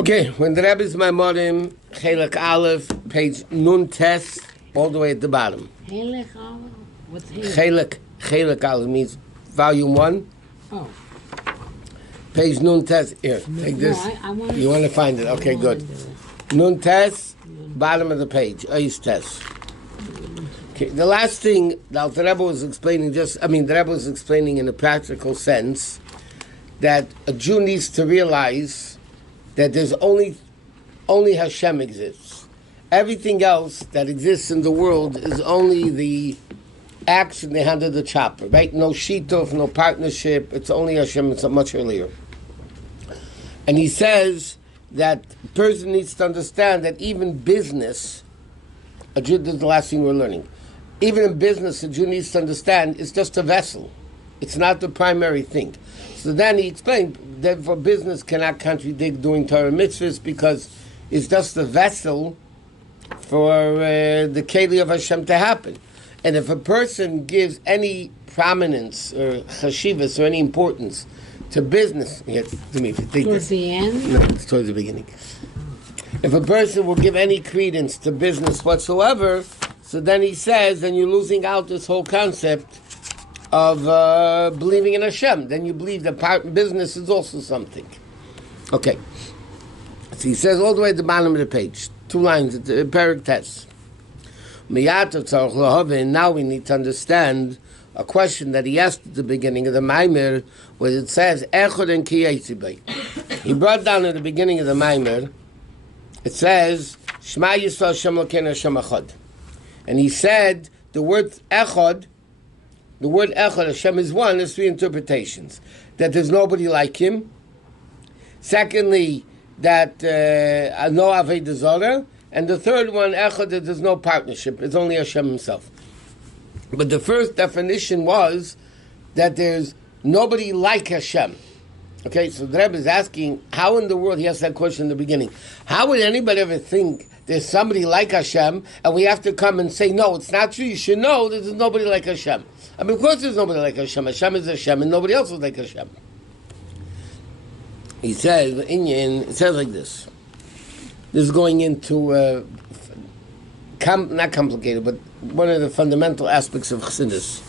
Okay, when the Rebbe's Maamarim, Chelek Aleph, page Nun Tes, all the way at the bottom. Chelek Aleph? What's Chelek? Chelek Aleph means volume 1. Oh. Page Nun Tes. Here, take this. You want to find it? Okay, good. Nun Tes, bottom of the page. Ois Tes. Okay, the last thing that the Rebbe was explaining, the Rebbe was explaining in a practical sense that a Jew needs to realize that there's only Hashem exists. Everything else that exists in the world is only the axe in the hand of the chopper, right? No shituf, no partnership. It's only Hashem. It's much earlier. And he says that a person needs to understand that even business, a Jew, this is the last thing we're learning, even in business, a Jew needs to understand it's just a vessel. It's not the primary thing. So then he explained, therefore business cannot contradict doing Torah mitzvahs because it's just a vessel for the Keli of Hashem to happen. And if a person gives any prominence or chashivas or any importance to business, here, to me, take towards this. The end? No, it's towards the beginning. If a person will give any credence to business whatsoever, so then he says, then you're losing out this whole concept of believing in Hashem. Then you believe that business is also something. Okay. So he says all the way at the bottom of the page, 2 lines, Perek Tes. Now we need to understand a question that he asked at the beginning of the Maimer, where it says, Echod and Ki Yitzibay. He brought down at the beginning of the Maimer, it says, Shema Yisrael Hashem Elokeinu Hashem Echad. And he said, the word Echad, Hashem is one, there's 3 interpretations. That there's nobody like him. Secondly, that no Avodah Zarah. And the third one, Echad, that there's no partnership. It's only Hashem himself. But the first definition was that there's nobody like Hashem. Okay, so the Rebbe is asking, how in the world, he asked that question in the beginning, how would anybody ever think there's somebody like Hashem, and we have to come and say, no, it's not true, you should know that there's nobody like Hashem. I mean, of course there's nobody like Hashem. Hashem is Hashem, and nobody else is like Hashem. He says, it says like this. This is going into, not complicated, but one of the fundamental aspects of Chassidus.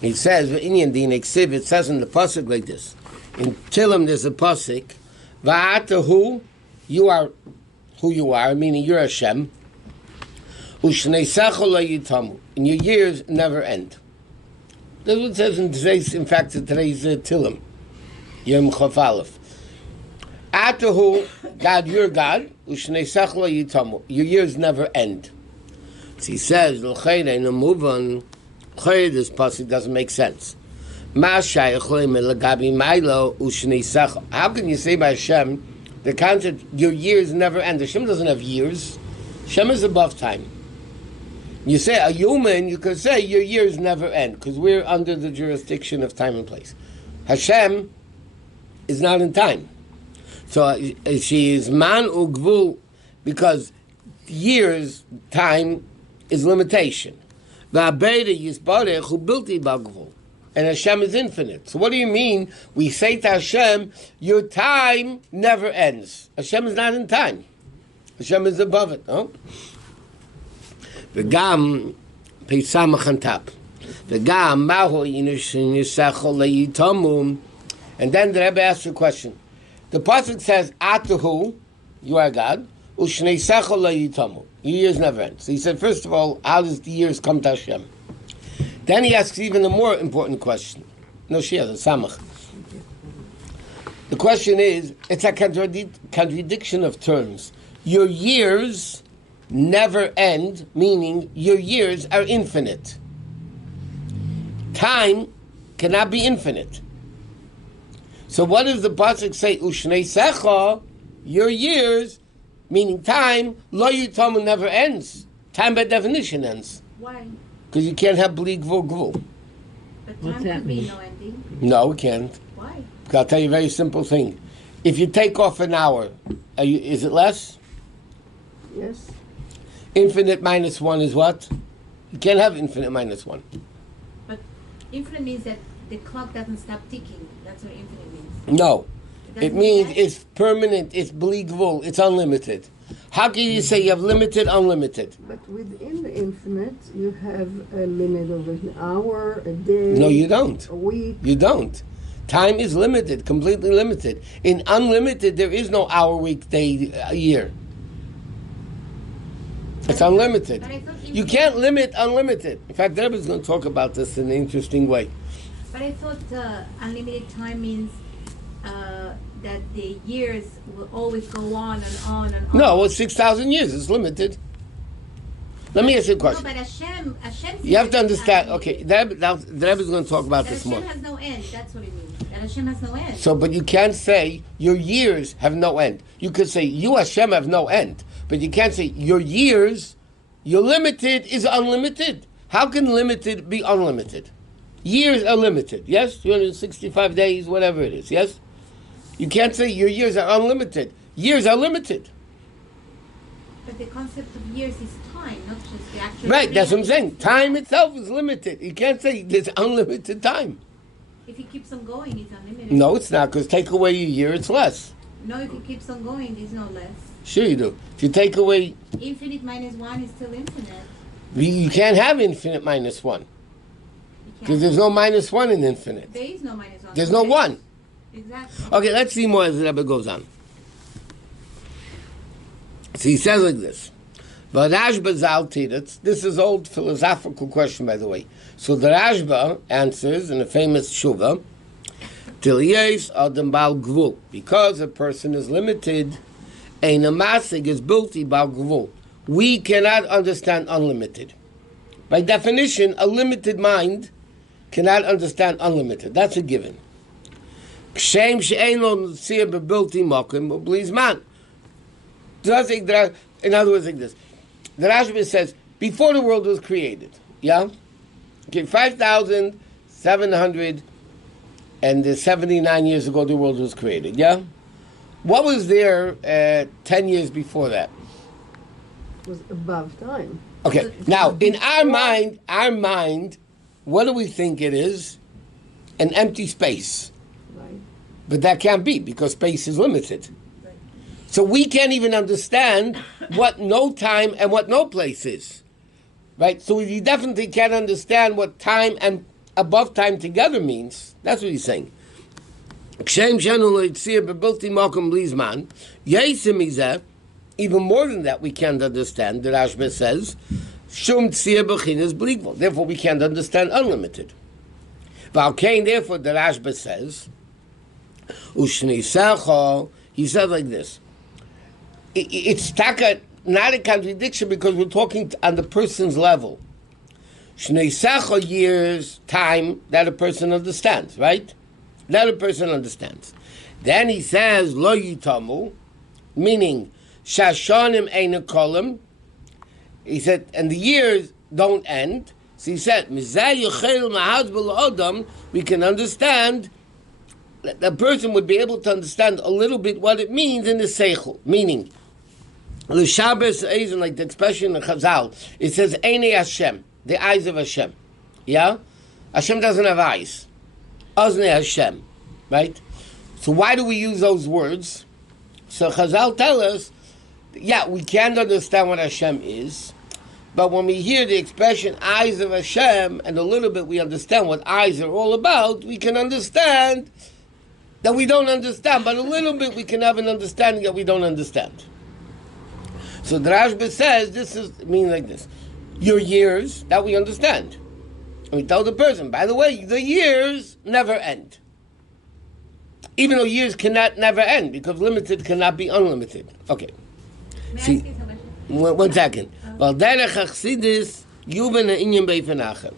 He says, it says in the Pasuk like this. In Tilim there's a Pasuk, Va'atahu, you are who you are, meaning you're Hashem, U'shneisecha lo yitamu, and your years never end. That's what it says in today's Tilim, Yom Chaf Aleph. Atahu, God, you're God, U'shneisecha lo yitamu, your years never end. So he says, L'chayre, in a move on, this Pasuk doesn't make sense. How can you say by Hashem, the concept, your years never end? Hashem doesn't have years. Hashem is above time. You say a human, you could say your years never end, because we're under the jurisdiction of time and place. Hashem is not in time. So she is man ugvul, because years, time, is limitation. And Hashem is infinite. So what do you mean? We say to Hashem, your time never ends. Hashem is not in time. Hashem is above it. No? V'gam pesamach on top. V'gam mahu yinushenisecho leyitomum. And then the Rebbe asks a question. The pasuk says, Atahu, you are God, u'shneisecho leyitomu. Your years never end. So he said, first of all, how does the years come to Hashem? Then he asks even a more important question. No, she has a samach. The question is, it's a contradiction of terms. Your years never end, meaning your years are infinite. Time cannot be infinite. So what does the pasuk say? U'shneisecha, your years, meaning time, lo yitamu never ends. Time by definition ends. Why? Because you can't have bli gvul gvul. But What's time that could be mean? no ending. No, we can't. Why? I'll tell you a very simple thing. If you take off an hour, is it less? Yes. Infinite minus 1 is what? You can't have infinite minus 1. But infinite means that the clock doesn't stop ticking. That's what infinite means. No. It means it's permanent, it's bligvul, it's unlimited. How can you say you have limited, unlimited? But within the infinite, you have a limit of an hour, a day. No, you don't. A week. You don't. Time is limited, completely limited. In unlimited, there is no hour, week, day, year. It's unlimited. You can't limit unlimited. In fact, Rebbe is going to talk about this in an interesting way. But I thought unlimited time means that the years will always go on and on and on. No, well, 6,000 years. It's limited. Let me ask you a question. No, but Hashem you have to understand. Okay, the Rebbe is going to talk about this more. Hashem has no end. That's what it means. That Hashem has no end. So, but you can't say your years have no end. You could say you Hashem have no end, but you can't say your years, your limited is unlimited. How can limited be unlimited? Years are limited. Yes, 365 days, whatever it is. Yes, you can't say your years are unlimited. Years are limited. But the concept of years is time, not just the actual. Right, that's what I'm saying. Time itself is limited. You can't say there's unlimited time. If it keeps on going, it's unlimited. No, it's not, because take away a year, it's less. No, if it keeps on going, there's no less. Sure you do. If you take away... Infinite minus 1 is still infinite. You can't have infinite minus 1. Because there's no minus 1 in infinite. There is no minus 1. There's no 1. Exactly. Okay, let's see more as the Rebbe goes on. So he says like this. This is old philosophical question, by the way. So the Rashba answers in a famous Shuvah, because a person is limited, ein masig is bilti bal gvul. We cannot understand unlimited. By definition, a limited mind cannot understand unlimited. That's a given. In other words, like this. The Rashba says, before the world was created, yeah? Okay, 5,779 years ago the world was created, yeah? What was there 10 years before that? It was above time. Okay, now, in our mind, what do we think it is? An empty space. Right. But that can't be, because space is limited. So we can't even understand what no time and what no place is. Right? So you definitely can't understand what time and above time together means. That's what he's saying. Even more than that, we can't understand. The Rashba says, therefore we can't understand unlimited. Therefore, the Rashba says, he said like this. It's not a contradiction because we're talking on the person's level. Shnei years, time, that a person understands, right? That a person understands. Then he says, lo yitamu, meaning, shashonim eina kolim. He said, and the years don't end. So he said, we can understand, the person would be able to understand a little bit what it means in the seichel, meaning, l'shabes eizin, like the expression in Chazal, it says, Einei Hashem, the eyes of Hashem. Yeah? Hashem doesn't have eyes. Oznei Hashem. Right? So why do we use those words? So Chazal tell us, yeah, we can't understand what Hashem is, but when we hear the expression eyes of Hashem, and a little bit we understand what eyes are all about, we can understand that we don't understand, but a little bit we can have an understanding that we don't understand. So the Rashba says, this means like this. Your years, that we understand. And we tell the person, by the way, the years never end. Even though years cannot never end, because limited cannot be unlimited. Okay. May I ask you something? One second. Well, derech Chassidus, yuben ha'inyan bei Menachem.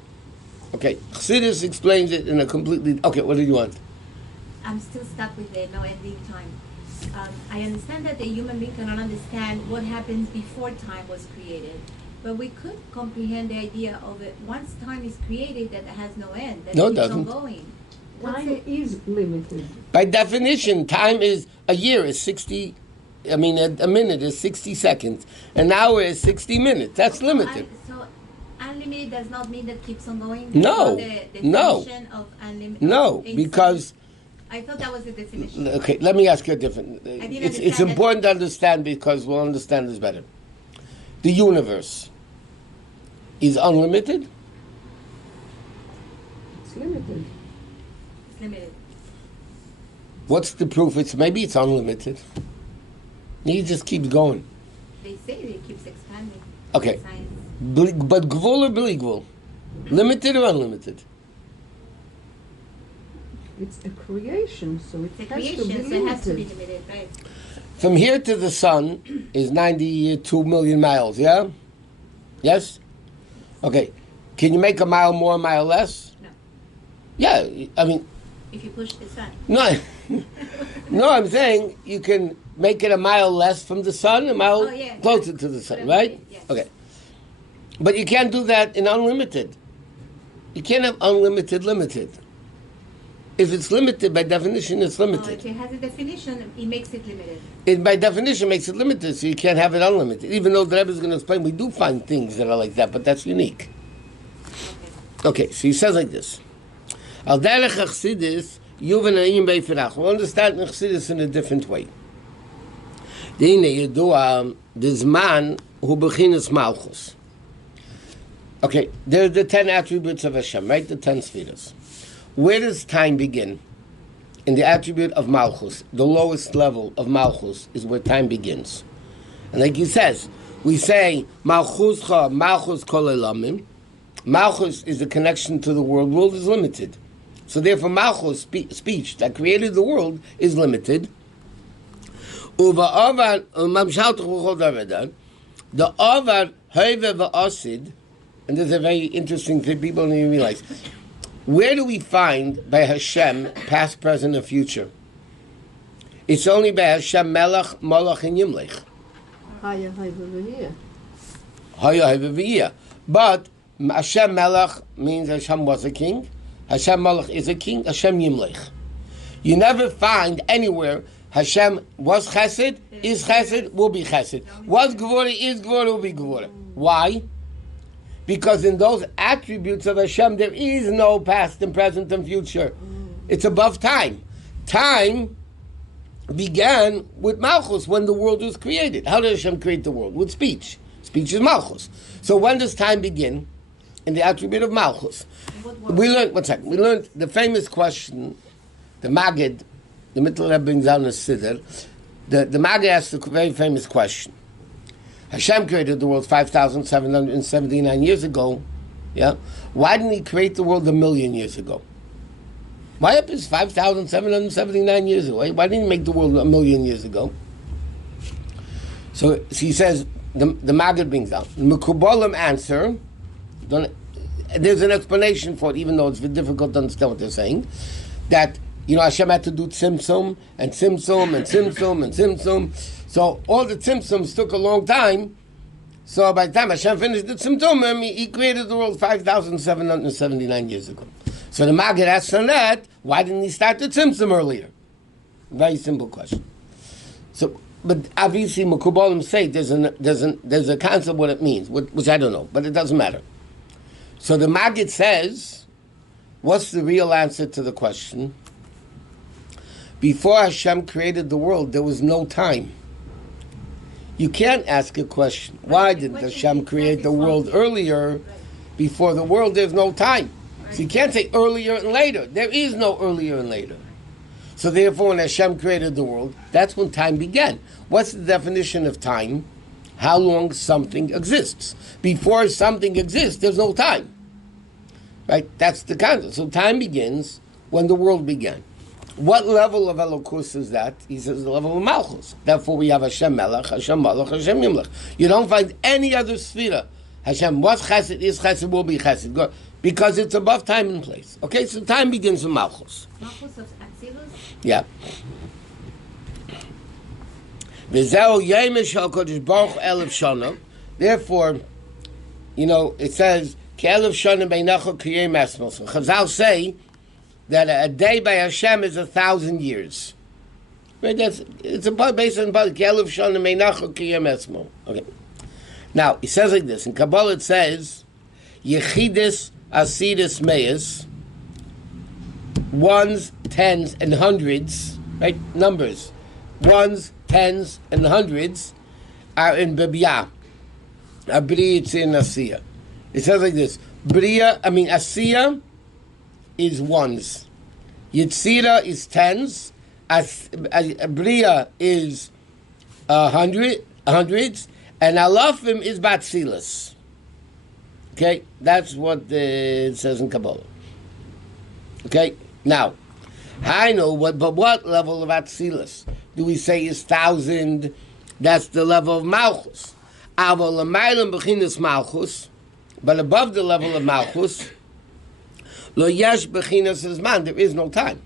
Okay, Chassidus explains it in a completely... Okay, what do you want? I'm still stuck with the no ending time. I understand that a human being cannot understand what happens before time was created. But we could comprehend the idea of it once time is created that it has no end, that No, it it keeps doesn't. on going. Time is limited. By definition, time is... A year is 60... I mean, a minute is 60 seconds. An hour is 60 minutes. That's limited. So unlimited does not mean that keeps on going? No. The No. definition of unlimited... No, because I thought that was the definition. Okay, let me ask you a different. It's important to understand because we'll understand this better. The universe is unlimited. It's limited. It's limited. What's the proof? Maybe it's unlimited. He just keeps going. They say it keeps expanding. Okay, Science. but gvul or bli gvul? Limited or unlimited? It's a creation, so it It's a has creation, to be so it has to be limited. limited, right? From here to the sun is 92 million miles, yeah? Yes? Okay. Can you make a mile more, a mile less? No. Yeah, I mean, If you push the sun. no. No, I'm saying you can make it a mile less from the sun, a mile closer to the sun, right? Yes. Okay. But you can't do that in unlimited. You can't have unlimited, limited. If it's limited, by definition, it's limited. If it has a definition, it makes it limited. It, by definition, makes it limited, so you can't have it unlimited. Even though the Rebbe is going to explain, we do find things that are like that, but that's unique. Okay, so he says like this. Al derech Chassidus, yuven ha'im be'ifirach. We'll understand Chassidus in a different way. Dine yedua, this man who bechinas malchus. Okay, there are the 10 attributes of Hashem, right? The 10 spheres. Where does time begin? In the attribute of Malchus. The lowest level of Malchus is where time begins. And like he says, we say, Malchuscha, Malchus kol elamim. Malchus is the connection to the world. World is limited. So therefore Malchus, speech that created the world, is limited. The Avad, Heve v'asid, and there's a very interesting thing people don't even realize. Where do we find by Hashem past, present, and future? It's only by Hashem Melech, Malach, and Yimlech. Haya, haya, v'v'hiyah. Haya, haya, v'v'hiyah. But Hashem Melech means Hashem was a king. Hashem Malach is a king. Hashem Yimlech. You never find anywhere Hashem was Chesed, is Chesed, will be Chesed. Was Gevurah, is Gevurah, will be Gevurah. Why? Because in those attributes of Hashem, there is no past and present and future. It's above time. Time began with Malchus when the world was created. How did Hashem create the world? With speech. Speech is Malchus. So when does time begin? In the attribute of Malchus. We learned the famous question, the Maggid, the Mittel Rebbe brings down the Siddur. The Maggid asked a very famous question. Hashem created the world 5,779 years ago. Yeah, why didn't He create the world 1,000,000 years ago? Why up is 5,779 years ago? Why didn't He make the world 1,000,000 years ago? So he says the Maggid brings down the Mekubalim answer. There's an explanation for it, even though it's very difficult to understand what they're saying. That Hashem had to do tzimtzum and tzimtzum and tzimtzum and tzimtzum. So all the tzimtzums took a long time. So by the time Hashem finished the tzimtzum, He created the world 5,779 years ago. So the Maggid asks on that, why didn't He start the tzimtzum earlier? Very simple question. So, but obviously Mekubalim say there's a concept what it means, which I don't know, but it doesn't matter. So the Maggid says, what's the real answer to the question? Before Hashem created the world, there was no time. You can't ask a question. Why did Hashem create the world earlier? Before the world, there's no time. So you can't say earlier and later. There is no earlier and later. So therefore, when Hashem created the world, that's when time began. What's the definition of time? How long something exists. Before something exists, there's no time. Right? That's the concept. So time begins when the world began. What level of Elokus is that? He says the level of Malchus. Therefore we have Hashem Melech, Hashem Malach, Hashem Yimlech. You don't find any other sphere. Hashem was Chesed, is Chesed, will be Chesed. Go. Because it's above time and place. Okay, so time begins with Malchus. Malchus of Atzilus? Yeah. V'zeu yemesh HaKadosh Baruch Elef Shana. Therefore, it says, Ke'elef Shana Beinacha K'yem Esmos. Chazal say that a day by Hashem is 1,000 years. Right? It's based on Ke'elef Shana Beinacha K'yem Esmos. Okay. Now, he says like this. In Kabbalah it says, Yechidus Asidus Meis, one's tens, and hundreds, right? Numbers. Ones, tens, and hundreds are in Bebiyah. Abri, it's in Asiya. It says like this. Asiya is ones. Yitzira is tens. Bria is hundreds. And Alafim is Batzilas. Okay? That's what it says in Kabbalah. Okay? Now, but what level of Atzilas do we say is 1,000? That's the level of Malchus. Malchus, but above the level of Malchus, lo yesh bechinas zman, there is no time.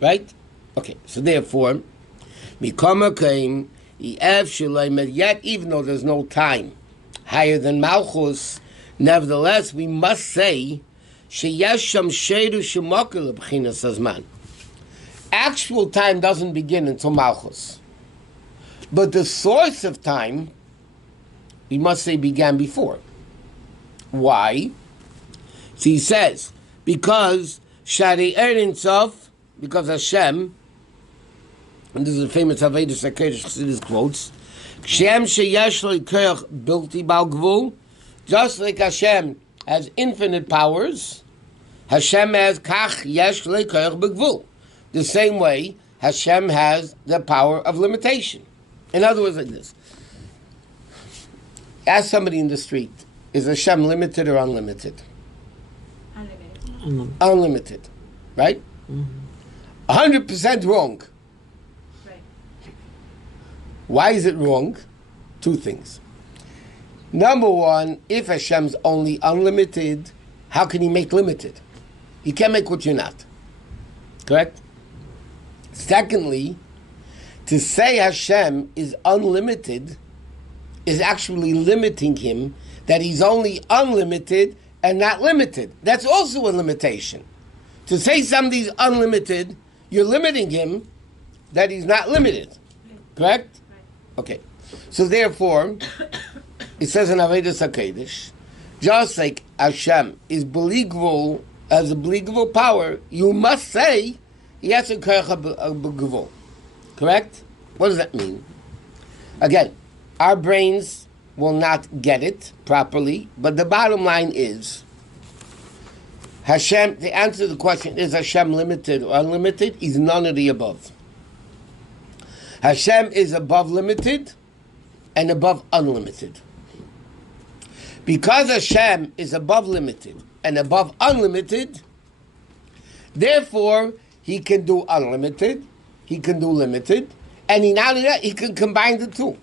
Right? Okay, so therefore, mikama came, yet even though there's no time higher than Malchus, nevertheless, we must say, sheyesh sham shedu shemokel bechinas zman. Actual time doesn't begin until Malchus. But the source of time, we must say, began before. Why? So he says, because Shari Erin Sof, because Hashem, and this is a famous Haveda Sakedesh Chassidus quotes, Shem sheyesh lo koach bilti bal gvul, just like Hashem has infinite powers, Hashem has kach yesh lo koach begvul. The same way Hashem has the power of limitation. In other words, like this. Ask somebody in the street, is Hashem limited or unlimited? Unlimited. Unlimited. Right? 100% wrong. Right. Why is it wrong? Two things. Number one, if Hashem's only unlimited, how can he make limited? He can't make what you're not. Correct? Secondly, to say Hashem is unlimited is actually limiting him, that he's only unlimited and not limited. That's also a limitation. To say somebody's unlimited, you're limiting him that he's not limited. Correct? Okay. So therefore, it says in Avedas HaKadosh, just like Hashem is believable, as a believable power, you must say he has a koach. Correct? What does that mean? Again, our brains will not get it properly, but the bottom line is, Hashem, the answer to the question, is Hashem limited or unlimited, is none of the above. Hashem is above limited and above unlimited. Because Hashem is above limited and above unlimited, therefore, he can do unlimited, he can do limited, and not only that, he can combine the two.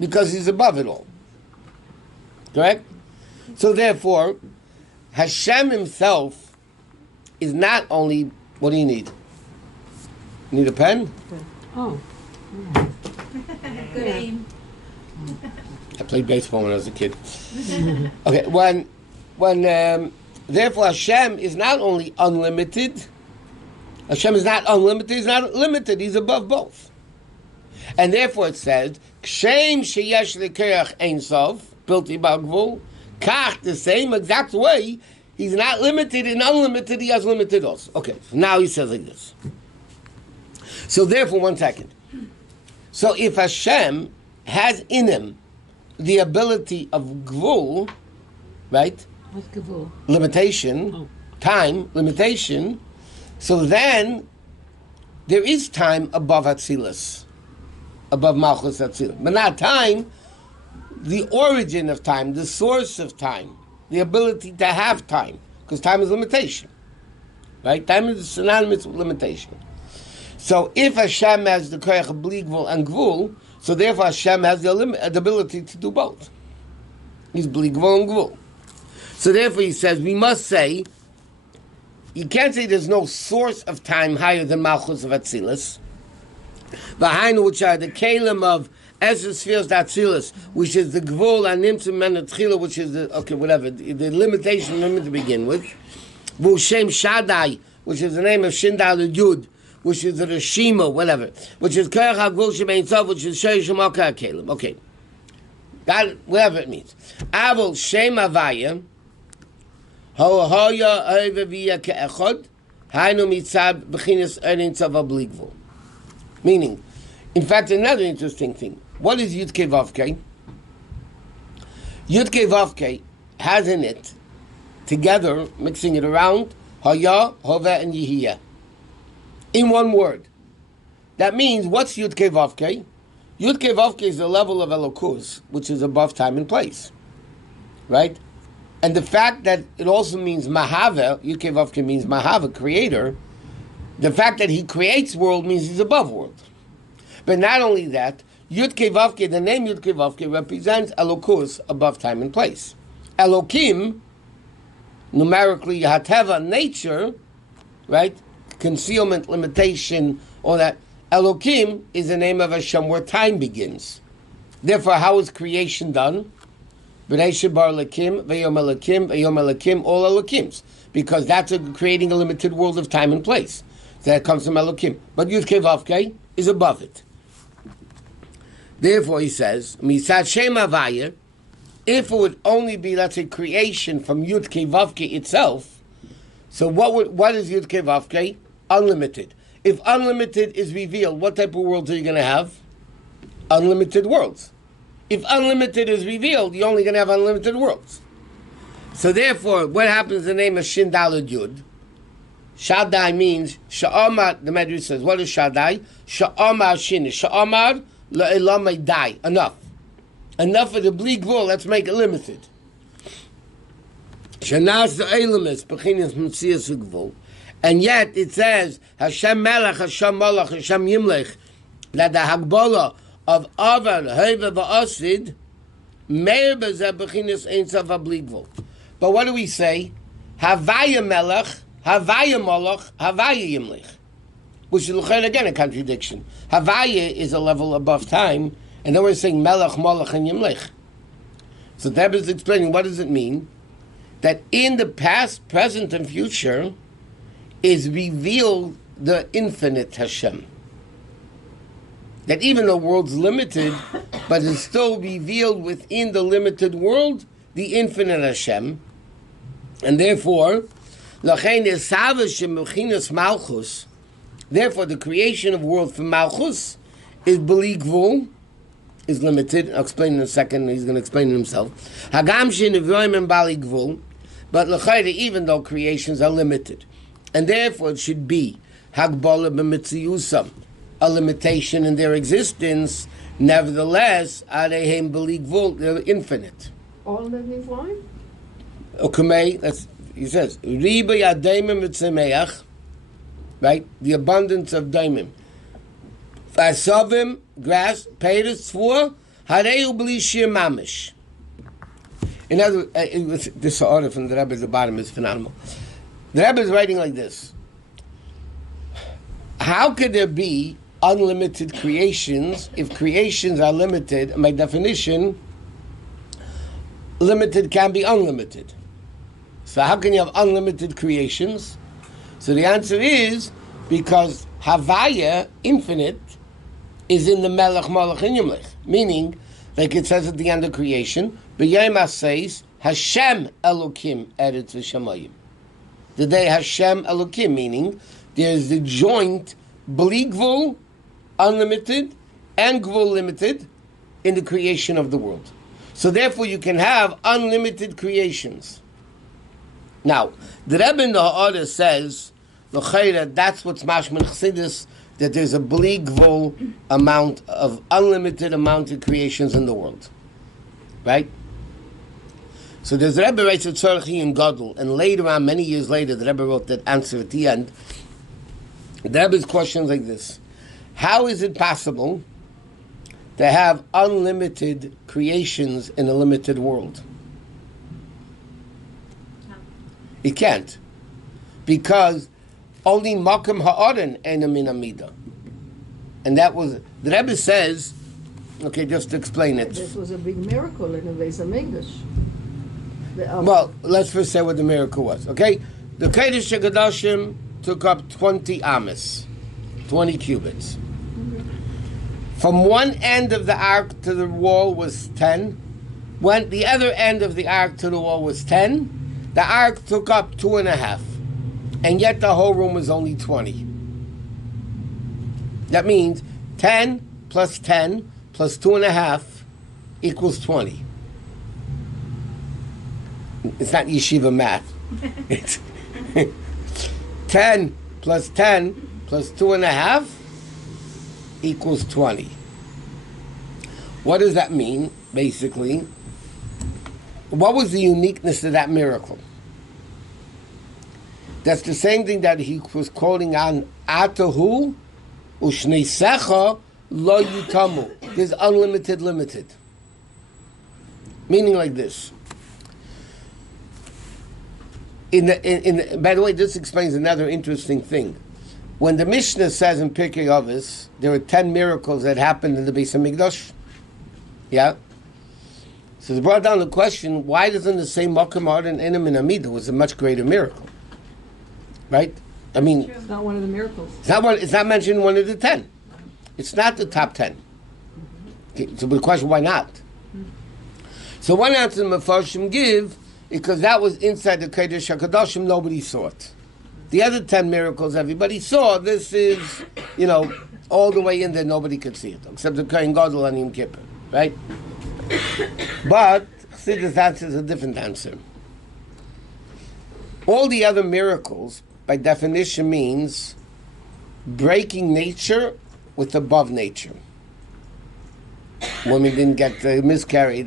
Because he's above it all. Correct? So therefore, Hashem himself is not only... What do you need? You need a pen? Oh. Good aim. I played baseball when I was a kid. Okay, when therefore Hashem is not only unlimited, Hashem is not unlimited, he's not limited, he's above both. And therefore it says, Kshem sheyesh lekeach ein sof, bilti bal gvul, kach, the same exact way, he's not limited and unlimited, he has limited also. Okay, so now he says like this. So therefore, 1 second. So if Hashem has in him the ability of gvul, right? What's gvul? Limitation, time, limitation, so then there is time above Atzilus, above Malchus Atzilus. But not time, the origin of time, the source of time, the ability to have time, because time is limitation. Right? Time is synonymous with limitation. So if Hashem has the koyach of bli gvul and gvul, so therefore Hashem has the ability to do both. He's bli gvul and gvul. So therefore he says, we must say, you can't say there's no source of time higher than Malchus of Atzilus. V'hainu, which are the kalim of Esher Spheres Atzilus, which is the Gvul and Nimtzim Menatchila, which is the, okay, whatever, the limitation to begin with. V'Shem Shaddai, which is the name of Shindal Yud, which is the Rishima, whatever, which is Koyach HaGvul Shemein Sof, which is Shei Shemokah HaKelim. Okay. That, whatever it means. Avol Shem Havaya, Hoya Oiva Via Ke'echod, Hainu mitzad b'chinas erin tzava bligvul. Meaning, in fact, another interesting thing. What is Yud Kei Vav Kei? Yud Kei Vav Kei has in it, together, mixing it around, Haya, Hove, and Yihiyah. In one word. That means, what's Yud Kei Vav Kei? Yud Kei Vav Kei is the level of Elokus, which is above time and place. Right? And the fact that it also means Mahava, Yud Kei Vav Kei means Mahava, creator, the fact that he creates world means he's above world. But not only that, Yud Kei Vav Kei, the name Yud Kei Vav Kei represents Elokus, above time and place. Elokim, numerically Hateva, nature, right? Concealment, limitation, all that. Elokim is the name of Hashem where time begins. Therefore, how is creation done? B'nei bar Elokim, V'yom Elokim, V'yom Elokim, all Elokims. Because that's creating a limited world of time and place. That comes from Elokim. But Yud Kei Vav Kei is above it. Therefore, he says, Misad Shem Havaya, if it would only be, let's say, creation from Yud Kei Vav Kei itself, so what is Yud Kei Vav Kei? Unlimited. If unlimited is revealed, what type of worlds are you going to have? Unlimited worlds. If unlimited is revealed, you're only going to have unlimited worlds. So therefore, what happens in the name of Shin Daled Yud? Shaddai means, Sha'amar, the Medrash says, what is Shaddai? Sha'amar Shin. Sha'amar La'elamai Dai. Enough. Enough of the bleak wool, let's make it limited. Shanas the Elamis, Bechinas Messias Gvul. And yet it says, Hashem Melech, Hashem Malach, Hashem Yimlech, that the Hagbola of Avar, Heva V'asid, Meir Bezeh Bechinas Ein Tzav bleak wool. But what do we say? Havaya Melech, Havaya Malach, Havaya Yimlech. Which is again a contradiction. Havaya is a level above time, and then we're saying Melech, Malach, and Yimlech. So Rebbe is explaining what does it mean? That in the past, present, and future is revealed the infinite Hashem. That even though the world's limited, but it's still revealed within the limited world, the infinite Hashem. And therefore, Malchus, therefore the creation of world from Malchus is Beligvul, is limited. I'll explain in a second. He's going to explain it himself. Hagam shenivroim and Baligvul, but l'chayre, even though creations are limited, and therefore it should be Hagbala b'mitziyusam, a limitation in their existence. Nevertheless, arehem Beligvul, they're infinite. All the Nivroim? Okay, he says, Riba yadeimim v'tzemeach, right? The abundance of daimim. Vasavim, grass, peiris, tzvur, hareu b'li shir mamish. In other words, this order from the Rebbe at the bottom is phenomenal. The Rebbe is writing like this. How could there be unlimited creations if creations are limited? And by definition, limited can be unlimited. So how can you have unlimited creations? So the answer is because Havaya, infinite, is in the Melech, Malach, and Yimlech. Meaning, like it says at the end of creation, B'yayma says, Hashem Elokim Eretz V'Shamayim. The day Hashem Elokim, meaning there's the joint Bli Gvul, unlimited, and Gvul limited in the creation of the world. So therefore you can have unlimited creations. Now, the Rebbe in the Ha'ara says, L'chayra, that's what's mashman chassidus, that there's a bli gvul amount of unlimited amount of creations in the world. Right? So there's the Rebbe writes a Tzorchi in Gadol, and later on, many years later, the Rebbe wrote that answer at the end. The Rebbe's question is like this. How is it possible to have unlimited creations in a limited world? It can't. Because only Makam Ha'aron Ena Min Amida. And that was, the Rebbe says, okay, just to explain it. This was a big miracle in the Beis HaMikdash. Well, let's first say what the miracle was, okay? The Kodesh HaKadoshim took up 20 amas, 20 cubits. Mm-hmm. From one end of the ark to the wall was 10. When the other end of the ark to the wall was 10. The ark took up 2.5. and yet the whole room is only 20. That means 10 plus 10 plus 2.5 equals 20. It's not yeshiva math. It's 10 plus 10 plus 2.5 equals 20. What does that mean, basically? What was the uniqueness of that miracle? That's the same thing that he was quoting on Atahu Ushnesecha Lo Yutamu. There's unlimited, limited. Meaning like this. By the way, this explains another interesting thing. When the Mishnah says in Pirkei Avos, there were 10 miracles that happened in the Beis HaMikdash. Yeah? So it brought down the question, why doesn't the same Makom and Enem and Amida was a much greater miracle? Right? I mean... It's not one of the miracles. It's not mentioned in one of the 10. It's not the top 10. Okay, so the question, why not? So one answer the Mefarshim give, because that was inside the Kodesh HaKadoshim, nobody saw it. The other 10 miracles everybody saw, this is, all the way in there, nobody could see it, except the Kohen Gadol on Yom Kippur, right? But Chassidus answer is a different answer. All the other miracles, by definition, means breaking nature with above nature. Women didn't get miscarried.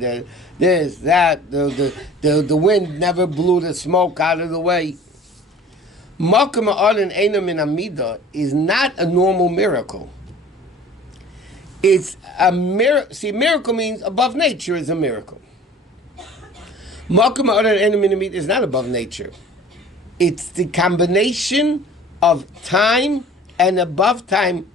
This, that, the wind never blew the smoke out of the way. Makom ha'aron eino min amida is not a normal miracle. It's a miracle. See, miracle means above nature is a miracle. Makom ha'aron eino min amida is not above nature. It's the combination of time and above time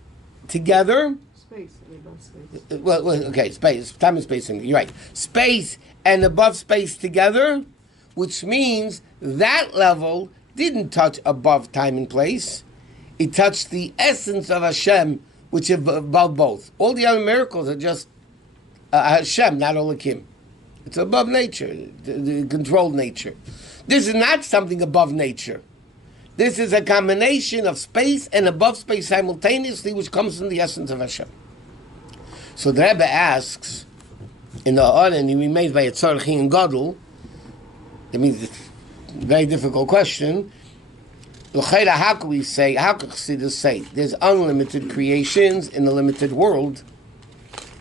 together. Space and above space. Well, okay, space, time and space. You're right. Space and above space together, which means that level didn't touch above time and place. It touched the essence of Hashem, which is above both. All the other miracles are just Hashem, not Elokim. It's above nature, the controlled nature. This is not something above nature. This is a combination of space and above space simultaneously, which comes from the essence of Hashem. So the Rebbe asks, in the Oren, he remains by a tzarchi and gadol. That means it's a very difficult question. How can we say, how can Chassidus say, there's unlimited creations in a limited world,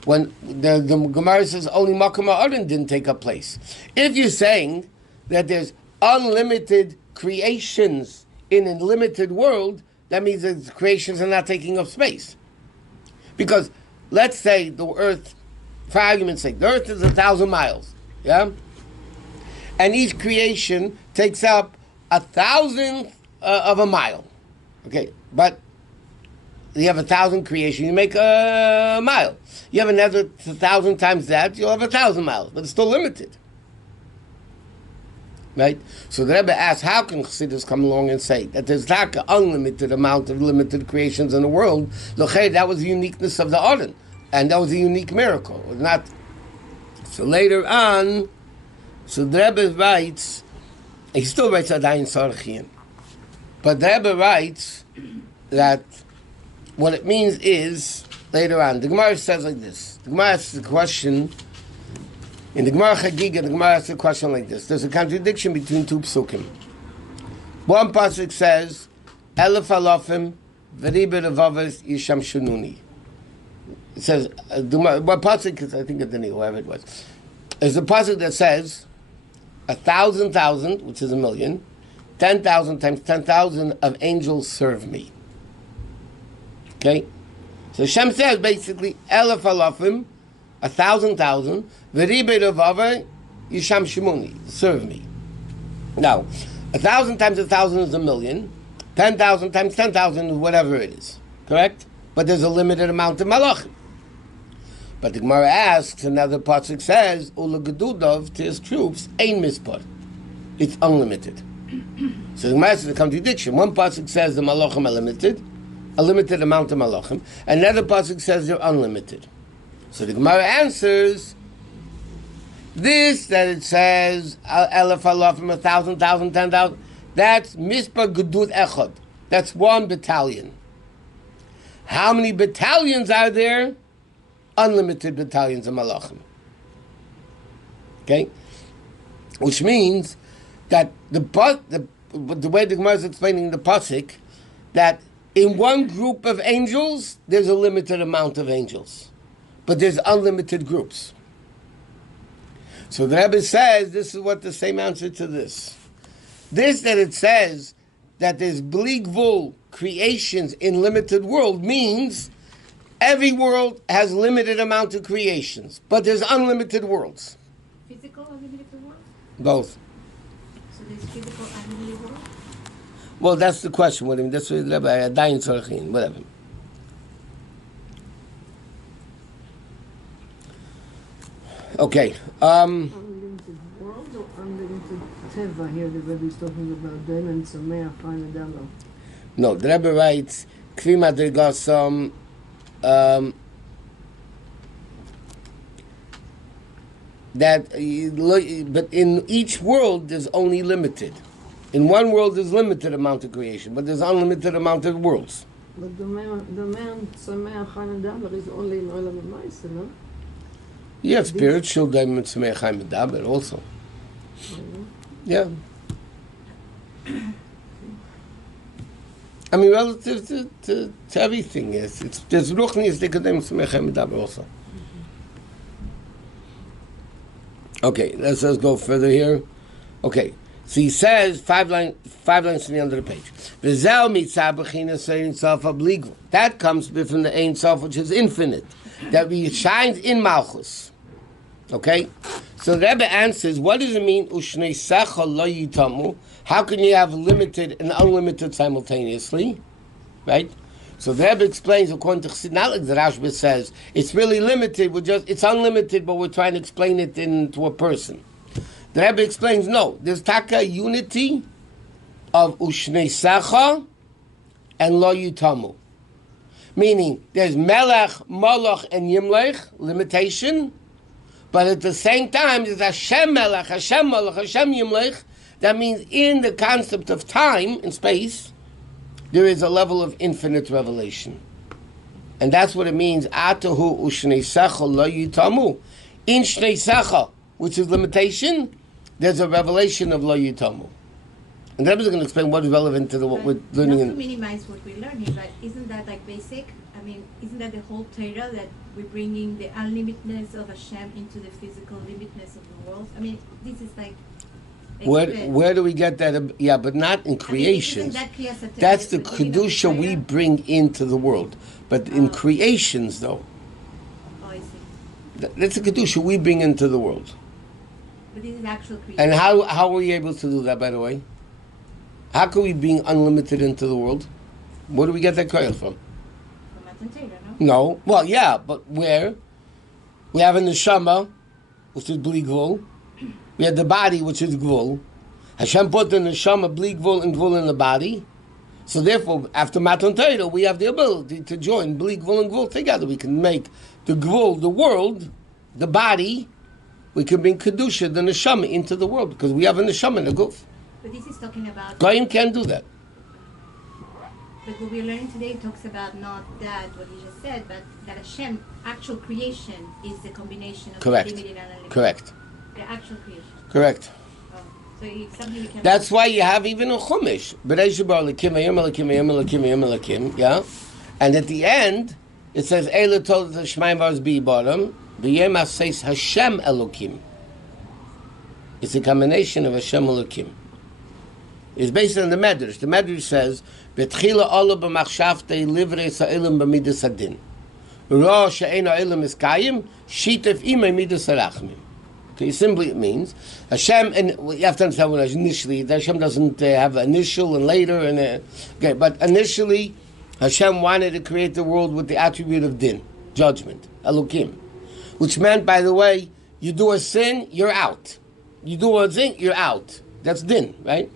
when the Gemara says only Makom ha'aron didn't take up place? If you're saying that there's unlimited creations in a limited world, that means that the creations are not taking up space. Because let's say the earth, for argument's sake, the earth is 1,000 miles, yeah? And each creation takes up 1,000th of a mile. Okay, but you have 1,000 creations, you make a mile. You have another 1,000 times that, you'll have 1,000 miles, but it's still limited. Right? So the Rebbe asks, how can Chassidus come along and say that there's not an unlimited amount of limited creations in the world? That was the uniqueness of the Aron, and that was a unique miracle. It was not. So later on, so the Rebbe writes, he still writes Adayin Sarchian, but the Rebbe writes that what it means is, later on, the Gemara says like this. The Gemara asks the question, in the Gemara Chagiga, the Gemara asks a question like this. There's a contradiction between two psukim. One pasuk says, Elef alofim v'ribe revavos yisham shununi. It says, what pasuk is, I think it's whoever it was. There's a pasuk that says, 1,000,000, which is 1,000,000, 10,000 times 10,000 of angels serve me. Okay? So Hashem says basically, Elef alofim, 1,000,000, v'ribe revava yisham shimuni, serve me. Now, 1,000 times 1,000 is 1,000,000. 10,000 times 10,000 is whatever it is. Correct? But there's a limited amount of malachim. But the Gemara asks, another pasuk says, Ula gedudov, to his troops, ein mispar. It's unlimited. So the Gemara says a contradiction. One pasuk says the malachim are limited, a limited amount of malachim. Another pasuk says they're unlimited. So the Gemara answers, this that it says, Elef alofim, 1,000, 10,000, That's Mispa Gedud Echad. That's one battalion. How many battalions are there? Unlimited battalions of Malachim. Okay? Which means that the way the Gemara is explaining the Pasuk, that in one group of angels, there's a limited amount of angels. But there's unlimited groups. So the Rebbe says, this is what the same answer to this. This that it says that there's bli gvul creations in limited world means every world has limited amount of creations, but there's unlimited worlds. Physical unlimited world? Both. So there's physical unlimited world? Well, that's the question. What I mean, that's what Rabbi Adayin Tzorachin, whatever. Okay. Unlimited world or unlimited teva? Here the Rebbe is talking about them and Sameach Chaim Adaber. No, the Rebbe writes, Kvi Madrigasam, but in each world there's only limited. In one world there's limited amount of creation, but there's unlimited amount of worlds. But the man Sameach Chaim Adaber is only in Olam HaMaaseh, no? You have spiritual diamonds Sameach Chaim Adaber also. Yeah. I mean, relative to everything, yes. There's Ruchnius Dikadem Sameach Chaim Adaber also. Okay, let's go further here. Okay, so he says, five lines to the end of the page. That comes from the Ein Sof, which is infinite, that shines in Malchus. Okay? So the Rebbe answers, what does it mean, Ushnei Secha lo yitamu? How can you have limited and unlimited simultaneously? Right? So the Rebbe explains, according to Chassid, not like the Rashba says, it's really limited, it's unlimited, but we're trying to explain it into a person. The Rebbe explains, no, there's taka unity of Ushnei Secha and Lo Yitamu. Meaning, there's Melech, Malach, and Yimlech, limitation, but at the same time, there's Hashem Melech, Hashem Malach, Hashem Yimlech. That means in the concept of time and space, there is a level of infinite revelation. And that's what it means, Atahu Ushnei Secha Lo Yitamu. In Shnei Secha, which is limitation, there's a revelation of Lo Yitamu. And the Rebbe is going to explain what is relevant to what we're learning. Not to minimize what we're learning, but isn't that like basic? I mean, isn't that the whole Torah, that we're bringing the unlimitedness of Hashem into the physical limitedness of the world? I mean, this is like... Where do we get that? Yeah, but not in creations. That's the Kedusha we bring into the world. But in creations, though. Oh, I see. That's the Kedusha we bring into the world. But this is actual creation. And how are we able to do that, by the way? How can we bring unlimited into the world? Where do we get that koyel from? From Matan Torah, no? No. Well, yeah, but where? We have a neshama, which is bli gvul. We have the body, which is gvul. Hashem put the neshama, bli gvul, and gvul in the body. So therefore, after Matan Torah, we have the ability to join bli gvul and gvul together. We can make the gvul, the world, the body. We can bring kedusha, the neshama, into the world because we have a neshama in the guf. But this is talking about... Goyim can't do that. But what we're learning today talks about not that, what you just said, but that Hashem, actual creation, is the combination of Correct. limited and unlimited. Correct. The actual creation. Correct. Oh. So it's something we can... That's why you have even a chumash. Yeah? And at the end, it says, Eila told the Shemaim Vars Bi bottom, B'yema says Hashem Elokim. It's a combination of Hashem Elokim. It's based on the Medrash. The Medrash says, "Betchila Allah b'machshavtei livrei sa'ilim b'midas hadin. Ra she'ena ilim iskayim shitef imay midas harachmim." Okay, simply it means Hashem, and you have to understand what initially Hashem doesn't have initial and later, and okay, but initially Hashem wanted to create the world with the attribute of din, judgment, Elokim, which meant, by the way, you do a sin, you're out. You do a sin, you're out. That's din, right?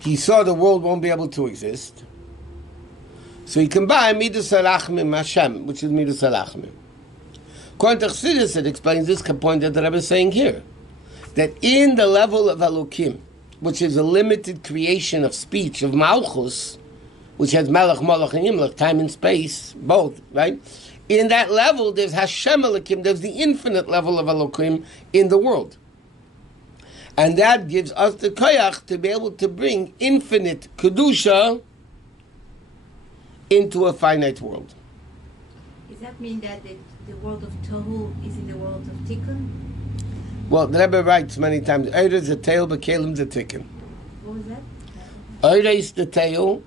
He saw the world won't be able to exist. So he combined Midas HaRachmim Hashem, which is Midas HaRachmim. According to Chassidus, it explains this point that the Rebbe is saying here. That in the level of Elokim, which is a limited creation of speech, of Malchus, which has Melech, Malach, and Yimlech, time and space, both, right? In that level, there's Hashem Elokim, there's the infinite level of Elokim in the world. And that gives us the koyach to be able to bring infinite Kedusha into a finite world. Does that mean that the world of Tohu is in the world of Tikkun? Well, the Rebbe writes many times, Eire is the tail, but Kalim's the Tikkun. What was that? Eire is the tail,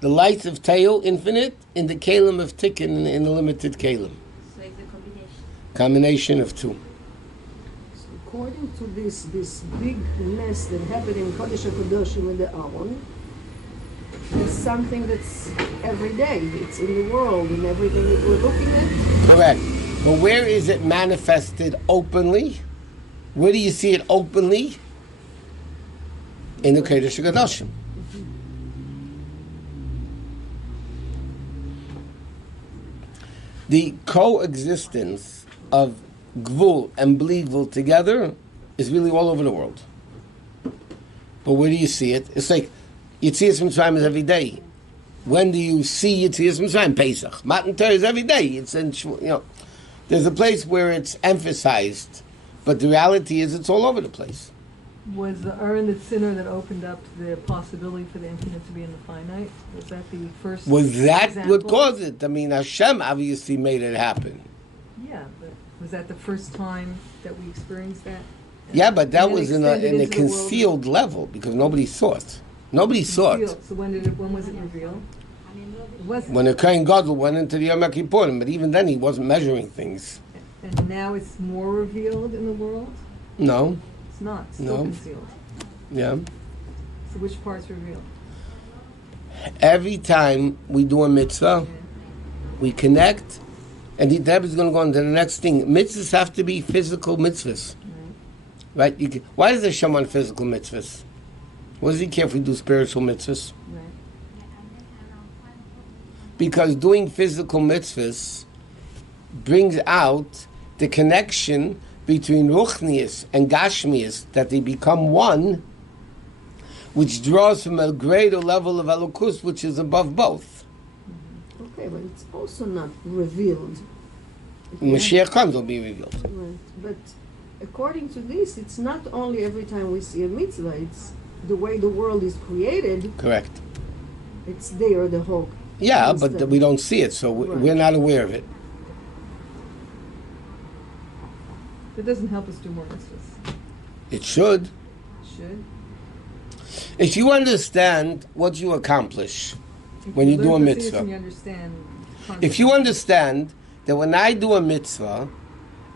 the lights of tail, infinite, in the Kalim of Tikkun, in the limited Kalim. So it's a combination. Combination of two. So according to this big mess that happened in Kodesh HaKadoshim with the Aron, there's something that's every day. It's in the world, in everything that we're looking at. Correct. But where is it manifested openly? Where do you see it openly? In the Kodesh HaKadoshim. The coexistence of Gvul and Bli Gvul together is really all over the world. But where do you see it? It's like Yetzias Mitzrayim is every day. When do you see Yetzias Mitzrayim? Pesach. Matan Torah is every day. It's in, there's a place where it's emphasized, but the reality is it's all over the place. Was the Aaron the sinner that opened up the possibility for the infinite to be in the finite? Was that the first Was that example? what caused it? I mean, Hashem obviously made it happen. Yeah, but was that the first time that we experienced that? Yeah, but that And then was in a extended into the concealed level because nobody saw it. Nobody saw it. So when was it revealed? It wasn't. When the Kohen Gadol went into the Yom Kippurim, but even then he wasn't measuring things. And now it's more revealed in the world? No. It's not. It's still No. concealed. Yeah. So which part's revealed? Every time we do a mitzvah, we connect, and the Rebbe is going to go on to the next thing. Mitzvahs have to be physical mitzvahs. Right? Why does Hashem want physical mitzvahs? What does he care if we do spiritual mitzvahs? Right. Because doing physical mitzvahs brings out the connection between Ruchnius and Gashmius, that they become one, which draws from a greater level of Elokus, which is above both. Okay, but it's also not revealed. When Mashiach comes, will be revealed. Right. But according to this, it's not only every time we see a mitzvah, it's the way the world is created. Correct. It's there, the whole. Yeah, but concept. we don't see it, so Right. we're not aware of it. It doesn't help us do more mitzvahs. It should. It should. If you understand what you accomplish when you do a mitzvah, You understand if you understand that when I do a mitzvah,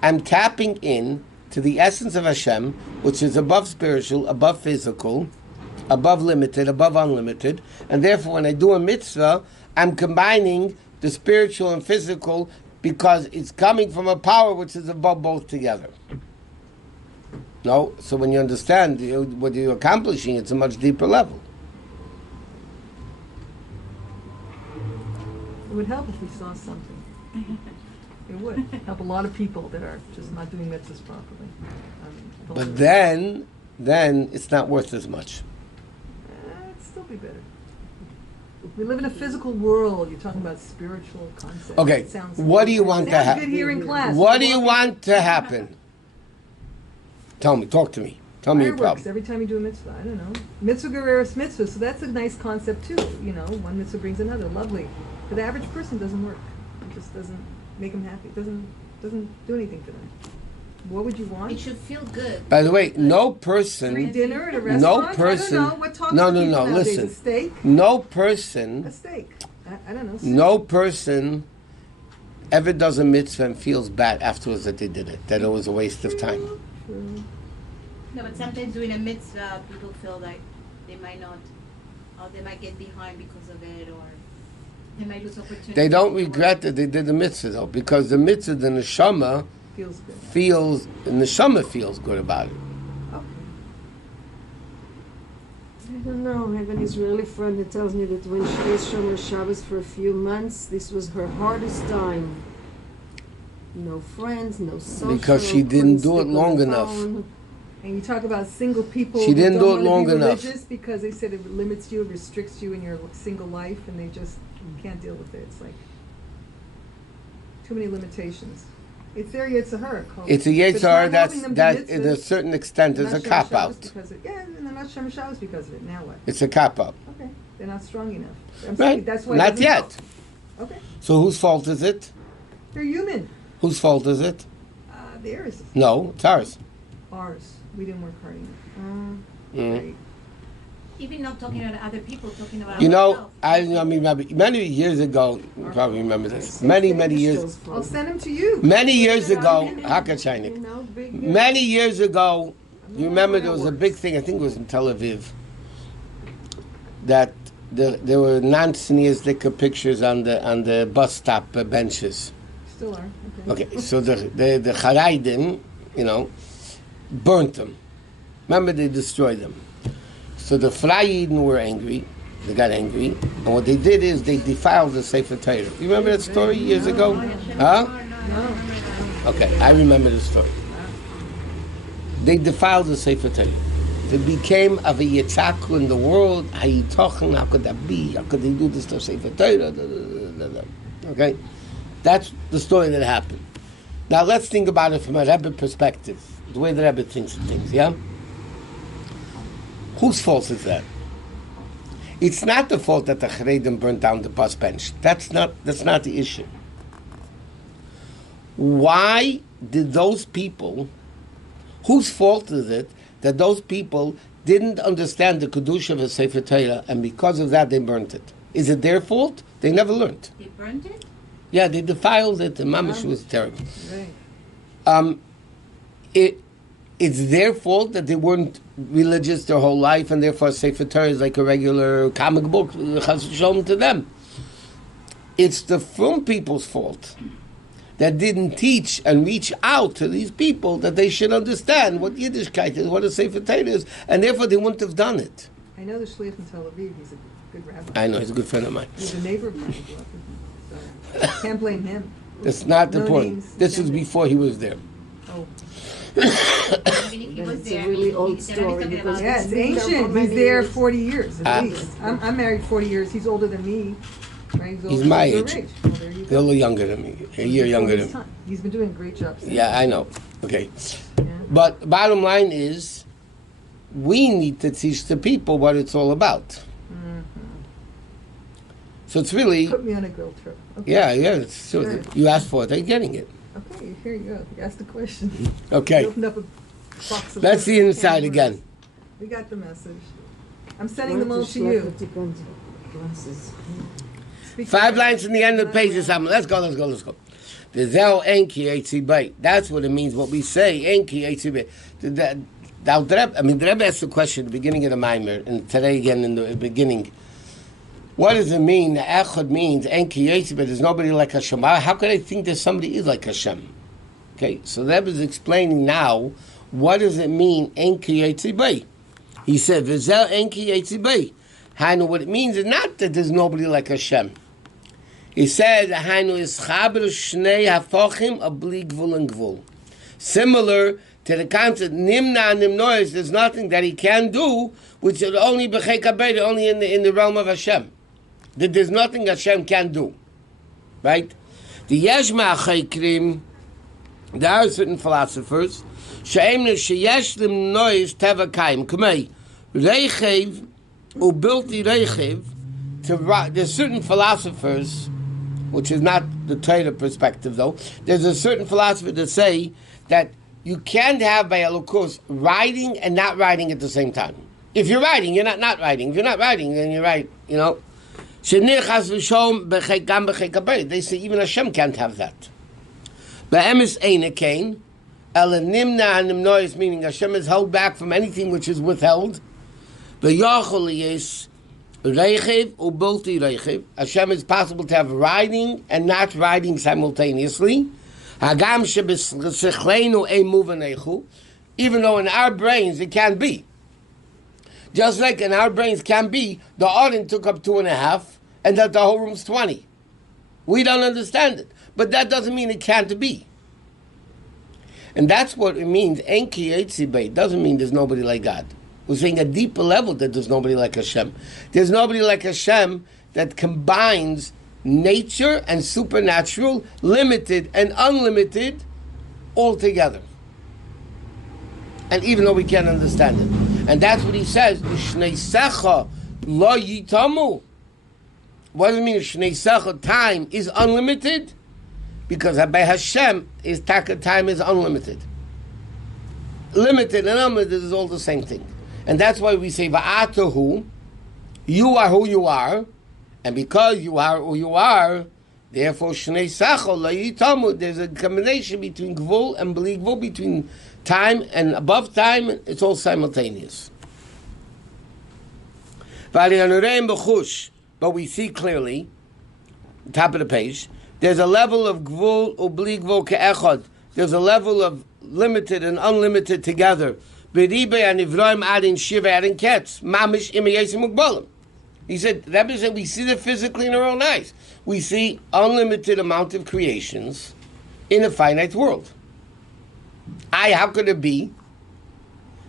I'm tapping in to the essence of Hashem, which is above spiritual, above physical, above limited, above unlimited, and therefore when I do a mitzvah, I'm combining the spiritual and physical because it's coming from a power which is above both together. No? So when you understand what you're accomplishing, it's a much deeper level. It would help if we saw something. It would help a lot of people that are just not doing mitzvahs properly. But then it's not worth as much. It'd still be better. We live in a physical world. You're talking about spiritual concepts. Okay, It sounds what do you want to sounds happen? good here in class. What do you want to happen? Tell me, talk to me. Tell me your Fireworks problem. every time you do a mitzvah. I don't know. Mitzvah gereris mitzvah. So that's a nice concept too. One mitzvah brings another. Lovely. For the average person, it doesn't work. It just doesn't make them happy. It doesn't do anything for them. What would you want? It should feel good. By the way, no Free person, dinner at a no restaurant? person, I don't know. What talks no, to no, people no, nowadays? listen. A steak? no A person, steak. I don't know. no person ever does a mitzvah and feels bad afterwards that they did it, that it was a waste of time. True. No, but sometimes doing a mitzvah, people feel like they might not, or they might get behind because of it, or they might lose opportunity. They don't regret that they did the mitzvah though, because the mitzvah, the neshama, Feels good. the neshama feels good about it. Okay. I don't know. I have an Israeli friend that tells me that when she was Shomer Shabbos for a few months, this was her hardest time. No friends, no social. Because she didn't couldn't do it speak on long the enough. phone. And you talk about single people. She didn't who do don't it long wanna be enough. religious because they said it limits you, restricts you in your single life, and they just can't deal with it. It's like too many limitations. It's their Yitzhar. It's a Yitzhar that in a certain extent is a cop out. Yeah, and they're not Shem Shabbos because of it. Now what? It's a cop out. Okay, they're not strong enough. Right? That's why Not yet. Okay, So whose fault is it? they're human. Whose fault is it? Theirs. No, it's ours. Ours. We didn't work hard enough. Mm. Even not talking about other people, talking about You know, ourselves. I remember many years ago. You probably remember this. Many years. I'll send them to you. Many years ago, Hakachainik. You know, big Many years ago, you remember there was a big thing. I think it was in Tel Aviv. That there were non-sneersdicker pictures on the bus stop benches. Still are. Okay, so the Haraidim, burnt them. Remember, they destroyed them. So the Frayiden were angry. They got angry, and what they did is they defiled the Sefer Torah. You remember that story years ago? Huh? No. Okay, I remember the story. They defiled the Sefer Torah. It became of a yitzaku in the world. How could that be? How could they do this to Sefer Torah? Okay, that's the story that happened. Now let's think about it from a Rebbe perspective, the way the Rebbe thinks of things. Yeah, whose fault is that? It's not the fault that the Charedim burned down the bus bench. That's not the issue. Why did those people? Whose fault is it that those people didn't understand the Kedusha of a Sefer Torah, and because of that they burnt it? Is it their fault? They never learned. They burned it? Yeah, they defiled it, and Mamash was terrible. Right. It's their fault that they weren't religious their whole life, and therefore Sefer Torah is like a regular comic book, Chas v'Shalom to them. It's the frum people's fault that didn't teach and reach out to these people that they should understand what Yiddishkeit is, what a Sefer Torah is, and therefore they wouldn't have done it. I know the Shliach in Tel Aviv. He's a good rabbi. I know, he's a good friend of mine. He's a neighbor of mine. I grew up with him, so can't blame him. That's not the No point. names. This was before he was there. Oh, Even if he was It's a there, really old they're story only talking because about- yeah, it's been there for ancient. many He's there years. 40 years at least. I'm married 40 years. He's older than me. Right? He's my your age. Well, there you They're a go. little younger than me, a year younger than me. He's been doing a great job since. Yeah, I know. Okay. Yeah. But bottom line is, we need to teach the people what it's all about. Mm-hmm. So it's really, Put me on a girl trip. Okay. yeah. It's, so Good. you asked for it, they're getting it. Okay, here you go. You asked the question. Okay. You opened up a box of Let's see words. inside Words. again. We got the message. I'm sending them all to you. Speak 5 to lines from the end of the page. Let's go. The Zel Enki Eitzibay. That's what it means. What we say, Enki Eitzibay. The Rebbe asked the question at the beginning of the Maamarim, and today again in the beginning. What does it mean? The Echad means Enki Eitzibay. There's nobody like Hashem. How could I think that somebody is like Hashem? Okay, so the Rebbe is explaining now. What does it mean, Enki Eitzibay? He said, "V'zel Enki Eitzibay." Hainu, what it means is not that there's nobody like Hashem. He said, Hainu is chaber shnei hafochim abli gvul and gvul. Similar to the concept, nimna nimnois, there's nothing that he can do, which is only b'chei kabed, only in the realm of Hashem. That there's nothing Hashem can do. Right? The yesh ma'achekrim, there are certain philosophers, she'emne sheyesh limnois teva kaim, kamei, reichev, ubilti reichev, there's certain philosophers, which is not the Torah perspective though, there's a certain philosophy that say that you can't have by Elokus writing and not writing at the same time. If you're writing, you're not writing. If you're not writing, then you're right, you know. They say even Hashem can't have that. Be'emes eina kain, ela nimna nimnois, meaning Hashem is held back from anything which is withheld. Be'yachol yes reichev ubilti reichev. Hashem is possible to have writing and not writing simultaneously. Hagam shebesechleinu ein muvanechu. Even though in our brains it can be. Just like in our brains can be, the audience took up 2.5, and that the whole room's 20. We don't understand it. But that doesn't mean it can't be. And that's what it means. Enki Yitzibay doesn't mean there's nobody like God. We're saying a deeper level that there's nobody like Hashem. There's nobody like Hashem that combines nature and supernatural, limited and unlimited, all together. And even though we can't understand it. And that's what he says, Shneerson lo yitamu. What does it mean? Shneerson, time is unlimited? Because by Hashem, his time is unlimited. Limited and unlimited is all the same thing. And that's why we say, Va'atahu, you are who you are, and because you are who you are, therefore, Shneerson lo yitamu, there's a combination between Gvul and Bli Gvul, between time and above time, it's all simultaneous. But we see clearly, top of the page, there's a level of Gvul ubli Gvul ke'echad. There's a level of limited and unlimited together. B'ribe anivroim adin Shir adin ketz. Mamish imayesim mugbalim. He said, Rebbe said, we see that physically in our own eyes. We see unlimited amount of creations in a finite world. How could it be?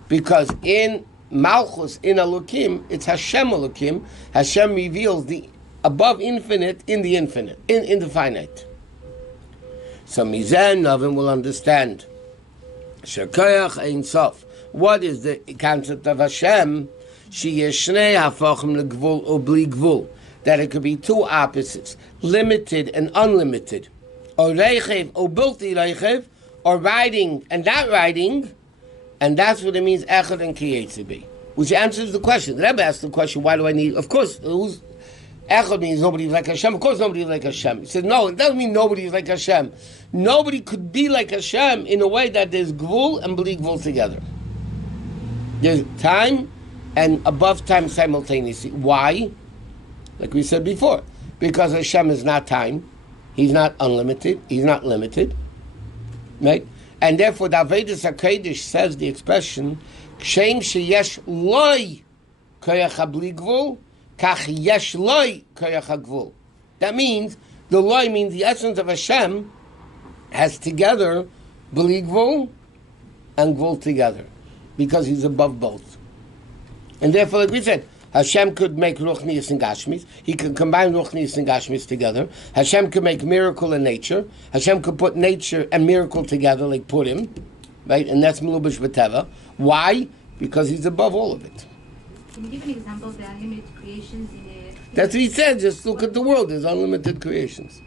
Because in Malchus, in Elokim, it's Hashem Elokim. Hashem reveals the above infinite in the infinite, in the finite. So Mizan Novim will understand. Shekoyach Ein Sof. What is the concept of Hashem? Sheyeshnei hafachim legvul ubli gvul. That it could be two opposites, limited and unlimited. Or reichev, or bilti reichev, or riding and not riding, and that's what it means, echad and kiyetzibi, which answers the question. The Rebbe asked the question, why do I need, of course, echad means nobody is like Hashem, of course nobody is like Hashem. He said, no, it doesn't mean nobody is like Hashem. Nobody could be like Hashem in a way that there's gvul and bli gvul together. There's time and above time simultaneously. Why? Like we said before, because Hashem is not time, He's not unlimited, He's not limited. Right? And therefore, the Avedis HaKadosh says the expression, Kshem sheyesh loy koyach habli gvul, kach yesh loy koyach hagvul. That means, the loy means the essence of Hashem has together bli gvul and gvul together, because He's above both. And therefore, like we said, Hashem could make Ruchnius and Gashmis. He could combine Ruchnius and Gashmis together. Hashem could make miracle and nature. Hashem could put nature and miracle together, like Purim, right? And that's Melubash B'Teva. Why? Because He's above all of it. Can you give an example of the unlimited creations in it? That's what He said. Just look at the world. There's unlimited creations.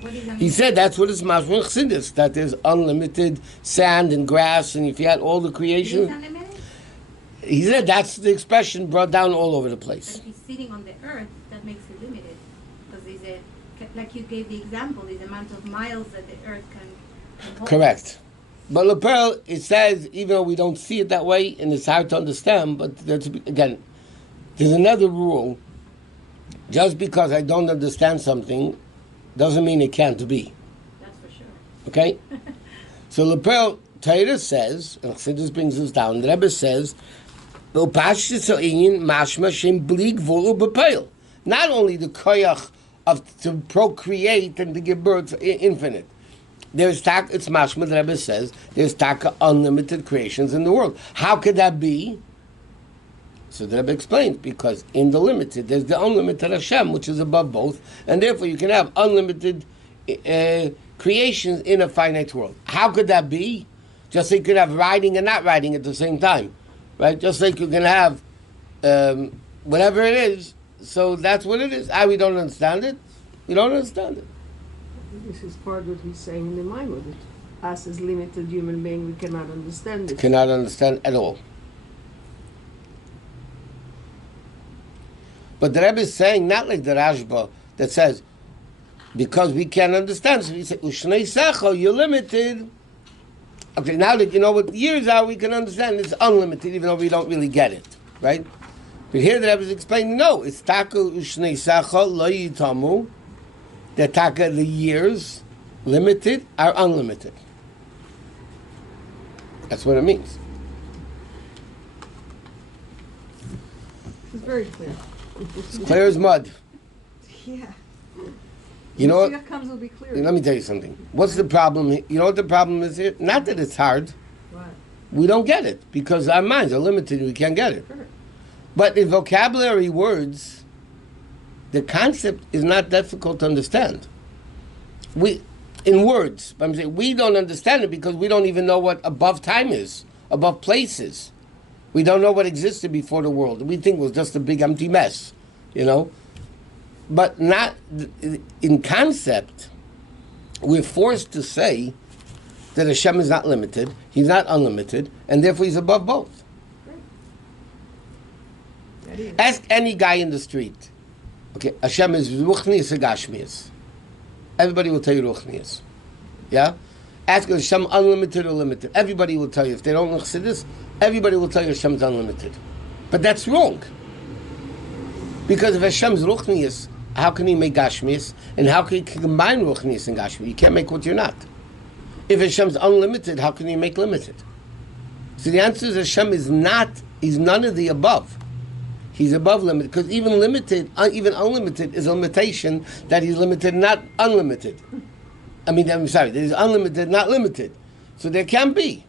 What is He said that's what it's mashma chassidus, that there's unlimited sand and grass, and if you had all the creation. Is unlimited? He said that's the expression brought down all over the place. But if he's sitting on the earth, that makes it limited. Because like you gave the example, the amount of miles that the earth can hold. Correct. But Lepel, it says, even though we don't see it that way, and it's hard to understand, but that's, again, there's another rule. Just because I don't understand something doesn't mean it can't be. That's for sure. Okay? So Lepel, Torah says, and Chassidus brings us down, the Rebbe says, not only the koyach of to procreate and to give birth infinite. There's it's mashma, the Rebbe says, there's unlimited creations in the world. How could that be? So the Rebbe explains, because in the limited, there's the unlimited Hashem, which is above both, and therefore you can have unlimited creations in a finite world. How could that be? Just like you could have riding and not riding at the same time. Right? Just like you can have whatever it is. So that's what it is. We don't understand it. We don't understand it. This is part of what he's saying in the Maamarim, that us as limited human beings, we cannot understand it. Cannot understand at all. But the Rebbe is saying, not like the Rashba that says, because we can't understand. So he said, Shneerson, you're limited. Okay, now that you know what years are, we can understand it's unlimited, even though we don't really get it, right? But here the Rebbe is explaining, no, it's taka Shneerson lo yitamu. The taka, the years, limited, are unlimited. That's what it means. It's very clear. It's clear as mud. Yeah. You know what? Mashiach comes, will be clear. Let me tell you something. What's the problem? You know what the problem is here? Not that it's hard. What? We don't get it because our minds are limited. We can't get it. Sure. But in vocabulary words, the concept is not difficult to understand. In words, I'm saying we don't understand it because we don't even know what above time is, above place is. We don't know what existed before the world. We think it was just a big empty mess, you know. But not in concept. We're forced to say that Hashem is not limited, He's not unlimited, and therefore He's above both. Ask any guy in the street. Okay, Hashem is Ruchnius or Gashmius. Everybody will tell you Ruchnius. Yeah? Ask Hashem unlimited or limited. Everybody will tell you. If they don't look at this, everybody will tell you Hashem is unlimited. But that's wrong. Because if Hashem is Ruchnius, how can He make Gashmius? And how can He combine Ruchnius and Gashmius? You can't make what you're not. If Hashem is unlimited, how can He make limited? So the answer is Hashem is not, He's none of the above. He's above limited, because even limited, even unlimited is a limitation that He's limited, not unlimited. I'm sorry, that He's unlimited, not limited. So there can be.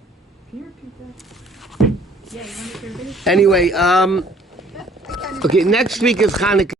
Can you repeat that? Anyway, okay, next week is Hanukkah.